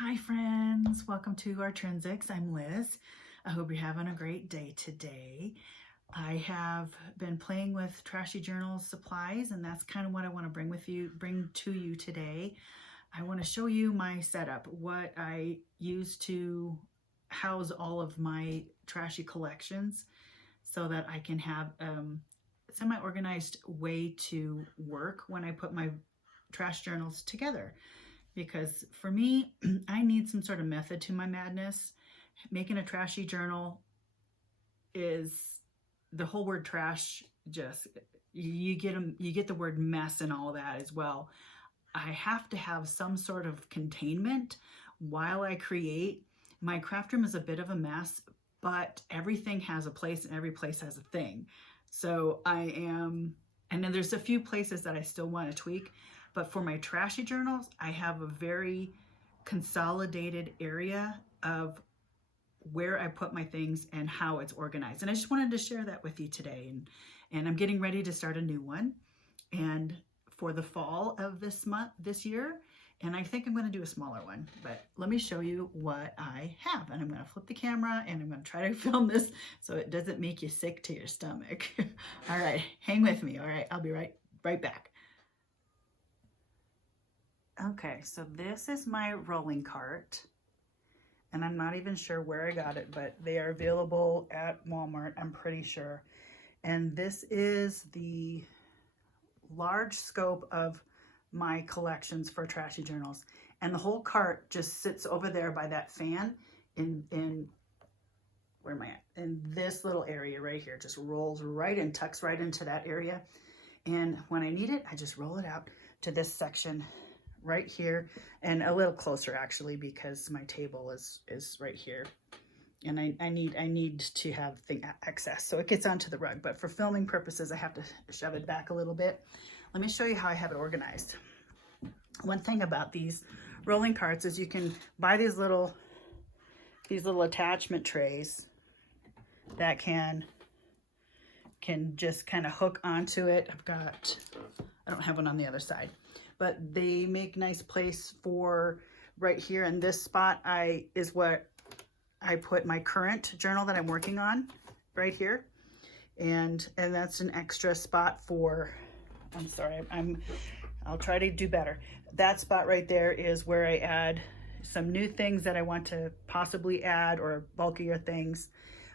Hi friends, welcome to our Trinsics. I'm Liz. I hope you're having a great day today. I have been playing with Trashy Journal supplies, and that's kind of what I want to bring to you today. I want to show you my setup, what I use to house all of my Trashy collections so that I can have semi-organized way to work when I put my trash journals together. Because for me, I need some sort of method to my madness. Making a trashy journal is the whole word trash. Just you get the word mess and all that as well. I have to have some sort of containment while I create. My craft room is a bit of a mess, but everything has a place and every place has a thing. So and then there's a few places that I still want to tweak, but for my trashy journals, I have a very consolidated area of where I put my things and how it's organized. And I just wanted to share that with you today. And I'm getting ready to start a new one. And for the fall of this year, and I think I'm going to do a smaller one, but let me show you what I have. And I'm going to flip the camera and I'm going to try to film this so it doesn't make you sick to your stomach. All right, hang with me. All right, I'll be right back. Okay, so this is my rolling cart, and I'm not even sure where I got it, but they are available at Walmart, I'm pretty sure. And this is the large scope of my collections for trashy journals, and the whole cart just sits over there by that fan in where am I at? In this little area right here. Just rolls right and tucks right into that area, and when I need it, I just roll it out to this section right here, and a little closer actually, because my table is right here, and I need to have thing access so it gets onto the rug, but for filming purposes I have to shove it back a little bit. Let me show you how I have it organized. One thing about these rolling carts is you can buy these little attachment trays that can just kind of hook onto it. I don't have one on the other side, but they make nice place for right here in this spot. Is what I put my current journal that I'm working on right here, and that's an extra spot for, I'm sorry, I'll try to do better. That spot right there is where I add some new things that I want to possibly add, or bulkier things.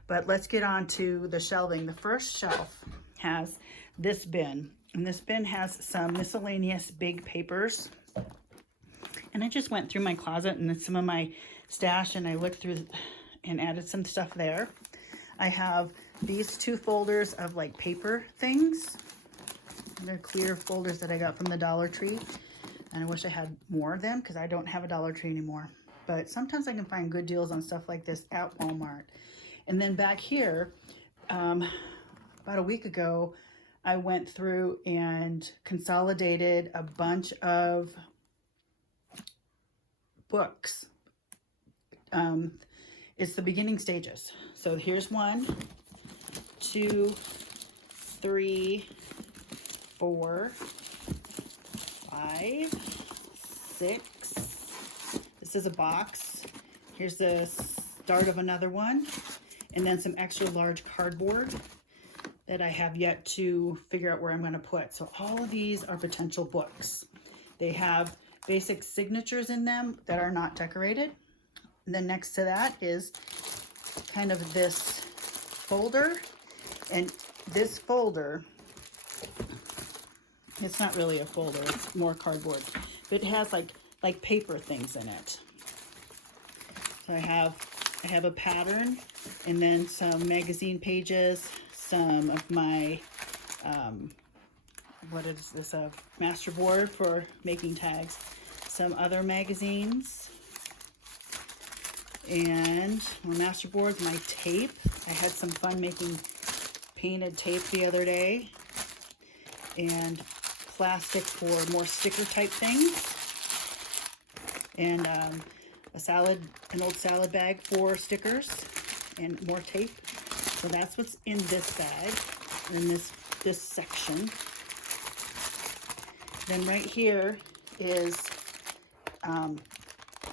But let's get on to the shelving. The first shelf has this bin, and this bin has some miscellaneous big papers. And I just went through my closet and some of my stash, and I looked through and added some stuff there. I have these two folders of like paper things. They're clear folders that I got from the Dollar Tree, and I wish I had more of them because I don't have a Dollar Tree anymore. But sometimes I can find good deals on stuff like this at Walmart. And then back here, about a week ago, I went through and consolidated a bunch of books. It's the beginning stages. So here's 1, 2, 3, 4, 5, 6. This is a box. Here's the start of another one, and then some extra large cardboard that I have yet to figure out where I'm going to put. So all of these are potential books. They have basic signatures in them that are not decorated. And then next to that is kind of this folder, and this folder, it's not really a folder, it's more cardboard, but it has like paper things in it. So I have a pattern, and then some magazine pages, some of my what is this, a master board for making tags, some other magazines, and more master boards, my tape. I had some fun making painted tape the other day, and plastic for more sticker type things, and an old salad bag for stickers and more tape. So that's what's in this bag, in this section. Then right here is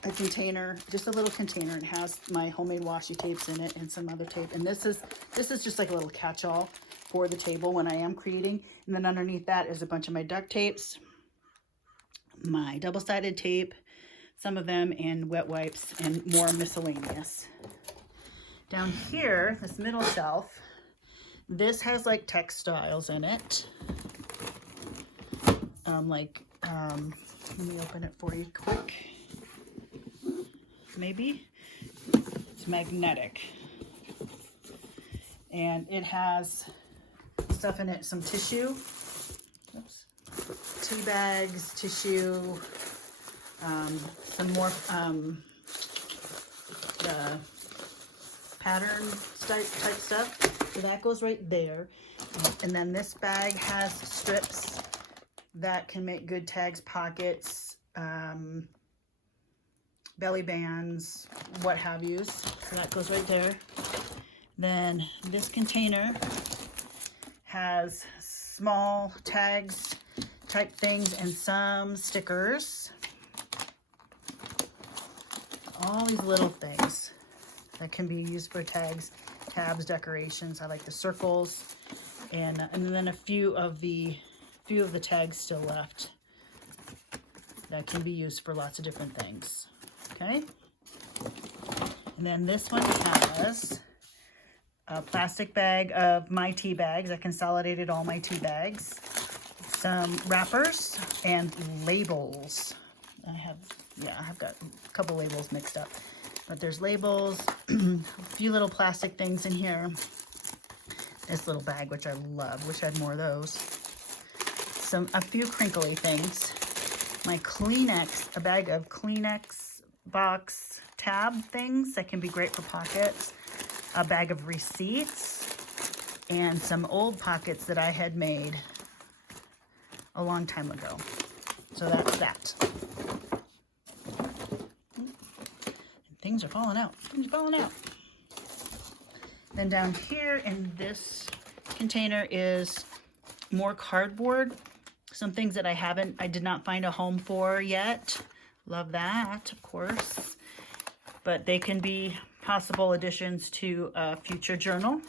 a container, just a little container. It has my homemade washi tapes in it and some other tape. And this is just like a little catch-all for the table when I am creating. And then underneath that is a bunch of my duct tapes, my double-sided tape, some of them, and wet wipes, and more miscellaneous. Down here, this middle shelf, this has like textiles in it. Let me open it for you quick. Maybe. It's magnetic. And it has stuff in it, some tissue. Oops. Tea bags, tissue, some more pattern type stuff. So that goes right there. And then this bag has strips that can make good tags, pockets, belly bands, what have you. So that goes right there. Then this container has small tags type things and some stickers. All these little things that can be used for tags, tabs, decorations. I like the circles, and then a few of the tags still left that can be used for lots of different things. Okay, and then this one has a plastic bag of my tea bags. I consolidated all my tea bags, some wrappers, and labels. I've got a couple labels mixed up, but there's labels, a few little plastic things in here. This little bag, which I love, wish I had more of those. A few crinkly things. My Kleenex, a bag of Kleenex box tab things that can be great for pockets. A bag of receipts, and some old pockets that I had made a long time ago. So that's that. Things are falling out. Things are falling out. Then down here in this container is more cardboard. Some things that I did not find a home for yet. Love that, of course. But they can be possible additions to a future journal.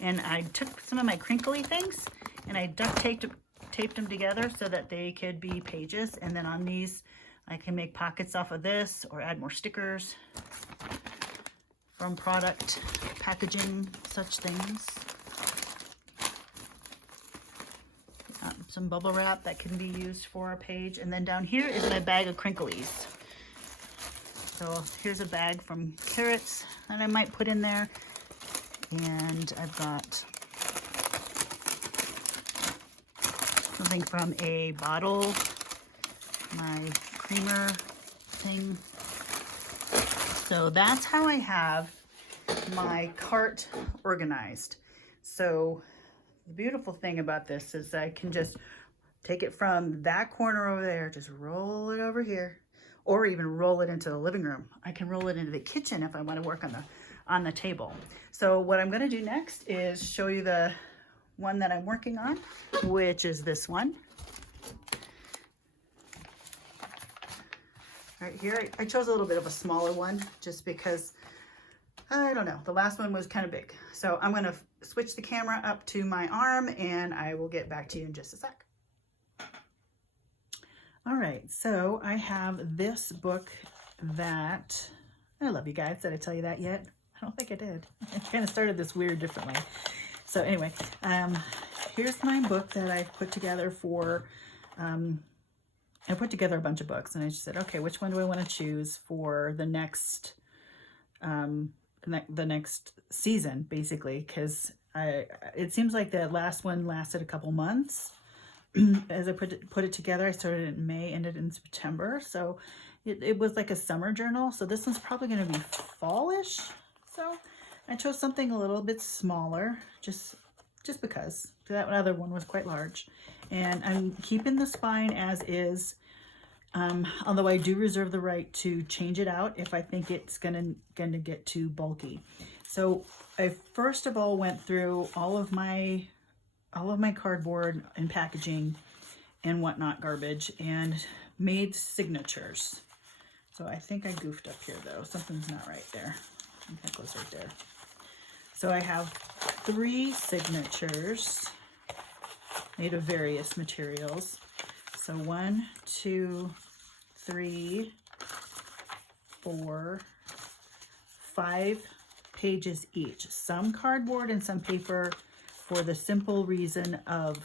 And I took some of my crinkly things and I duct taped them together so that they could be pages. And then on these, I can make pockets off of this or add more stickers from product packaging, such things. Some bubble wrap that can be used for a page. And then down here is my bag of crinklies. So here's a bag from carrots that I might put in there. And I've got something from a bottle, my creamer thing. So that's how I have my cart organized. So the beautiful thing about this is I can just take it from that corner over there, just roll it over here, or even roll it into the living room. I can roll it into the kitchen if I want to work on the table. So what I'm going to do next is show you the one that I'm working on, which is this one. Right here, I chose a little bit of a smaller one just because, I don't know, the last one was kind of big. So I'm going to switch the camera up to my arm and I will get back to you in just a sec. All right, so I have this book that, I love you guys. Did I tell you that yet? I don't think I did. I kind of started this weird differently. So anyway, here's my book that I've put together for, I put together a bunch of books and I just said, okay, which one do I want to choose for the next season, basically, because it seems like the last one lasted a couple months. As I put it together, I started in May, ended in September, so it was like a summer journal. So this one's probably going to be fallish. So I chose something a little bit smaller, just because that other one was quite large. And I'm keeping the spine as is, although I do reserve the right to change it out if I think it's gonna get too bulky. So I first of all went through all of my cardboard and packaging and whatnot garbage and made signatures. So I think I goofed up here though. Something's not right there. I think that goes right there. So I have 3 signatures made of various materials. So 1, 2, 3, 4, 5 pages each. Some cardboard and some paper for the simple reason of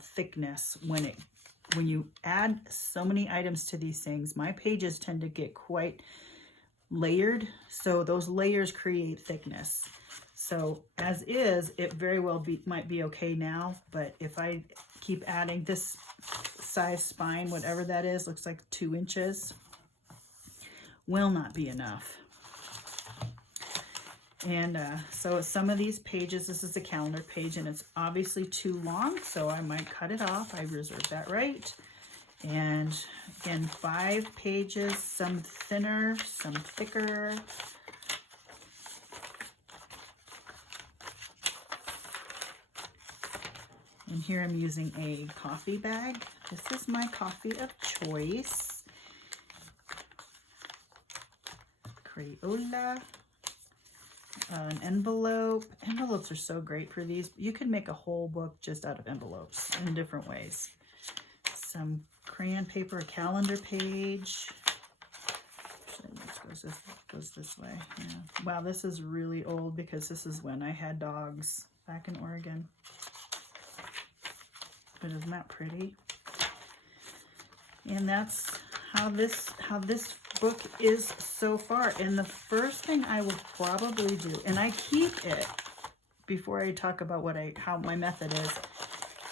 thickness. When you add so many items to these things, my pages tend to get quite layered, so those layers create thickness. So as is, it very well might be okay now, but if I keep adding this size spine, whatever that is, looks like 2 inches, will not be enough. And so some of these pages, this is a calendar page, and it's obviously too long, so I might cut it off. I reserve that right. And again, 5 pages, some thinner, some thicker. And here I'm using a coffee bag. This is my coffee of choice. Crayola. An envelope. Envelopes are so great for these. You can make a whole book just out of envelopes in different ways. Some crayon paper, a calendar page. This goes this way. Yeah. Wow, this is really old because this is when I had dogs back in Oregon. But isn't that pretty? And that's how this book is so far. And the first thing I will probably do, and I keep it before I talk about how my method is,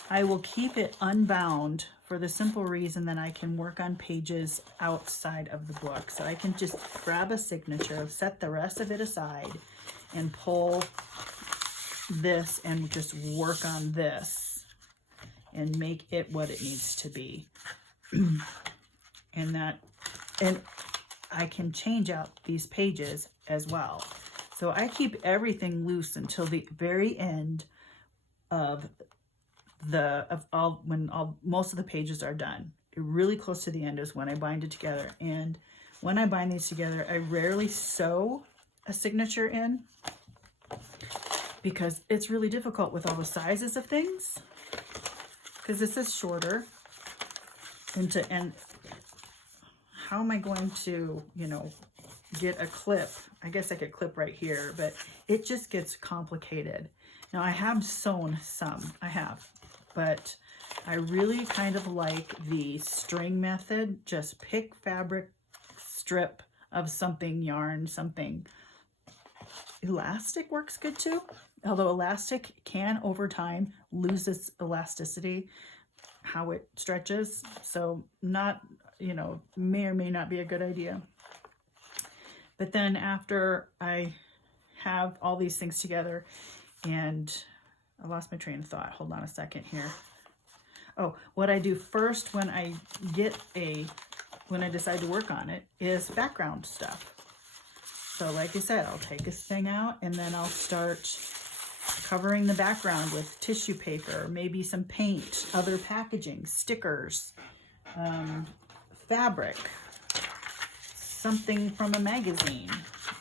I will keep it unbound for the simple reason that I can work on pages outside of the book. So I can just grab a signature, set the rest of it aside, and pull this and just work on this and make it what it needs to be. And I can change out these pages as well. So I keep everything loose until the very end of most of the pages are done. Really close to the end is when I bind it together. And when I bind these together, I rarely sew a signature in because it's really difficult with all the sizes of things. Because this is shorter, and how am I going to, get a clip? I guess I could clip right here, but it just gets complicated. Now I have sewn some, but I really kind of like the string method. Just pick fabric, strip of something, yarn, something. Elastic works good too, although elastic can over time lose its elasticity, how it stretches. So not, may or may not be a good idea. But then after I have all these things together, and I lost my train of thought. Hold on a second here. Oh, what I do first when I decide to work on it is background stuff. So like I said, I'll take this thing out and then I'll start covering the background with tissue paper, maybe some paint, other packaging, stickers, fabric, something from a magazine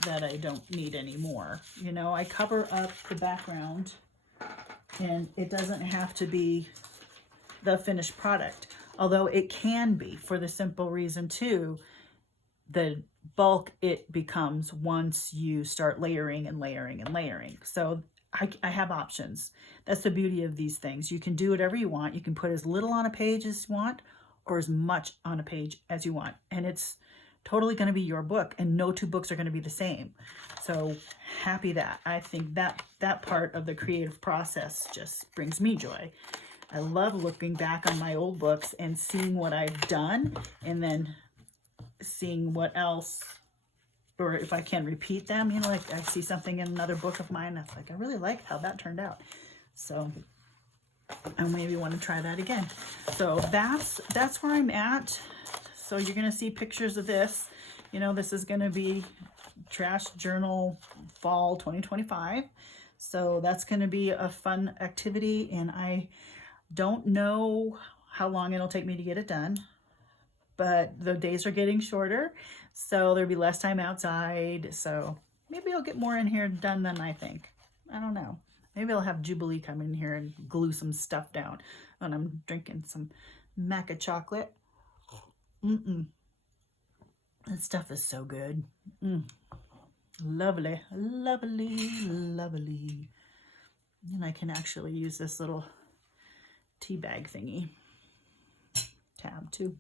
that I don't need anymore. I cover up the background, and it doesn't have to be the finished product, although it can be, for the simple reason too, the bulk it becomes once you start layering and layering and layering. So I have options. That's the beauty of these things. You can do whatever you want. You can put as little on a page as you want or as much on a page as you want. And it's totally going to be your book, and no 2 books are going to be the same. So happy that. I think that part of the creative process just brings me joy. I love looking back on my old books and seeing what I've done, and then seeing what else, or if I can repeat them, like I see something in another book of mine that's like, I really like how that turned out. So I maybe want to try that again. So that's where I'm at. So you're going to see pictures of this. This is going to be Trash Journal Fall 2025. So that's going to be a fun activity, and I don't know how long it'll take me to get it done. but the days are getting shorter, so there'll be less time outside. So maybe I'll get more in here done than I think. I don't know. Maybe I'll have Jubilee come in here and glue some stuff down when I'm drinking some maca chocolate. That stuff is so good. Lovely, lovely, lovely. And I can actually use this little tea bag thingy tab too.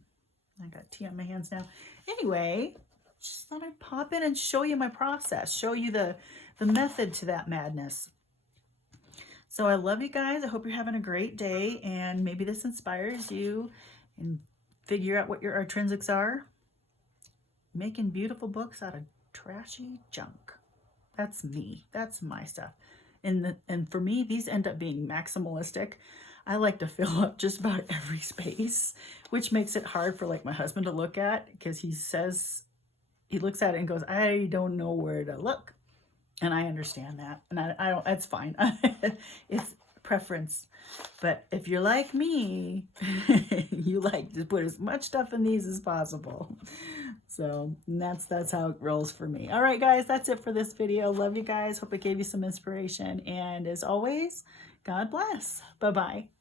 I got tea on my hands now. Anyway, just thought I'd pop in and show you my process, show you the method to that madness. So I love you guys. I hope you're having a great day, and maybe this inspires you and figure out what your intrinsics are. Making beautiful books out of trashy junk. That's me. That's my stuff. And for me, these end up being maximalistic. I like to fill up just about every space, which makes it hard for like my husband to look at, because he looks at it and goes, I don't know where to look. And I understand that. And I don't, that's fine. It's preference. But if you're like me, you like to put as much stuff in these as possible. So that's how it rolls for me. All right, guys, that's it for this video. Love you guys. Hope it gave you some inspiration. And as always, God bless. Bye-bye.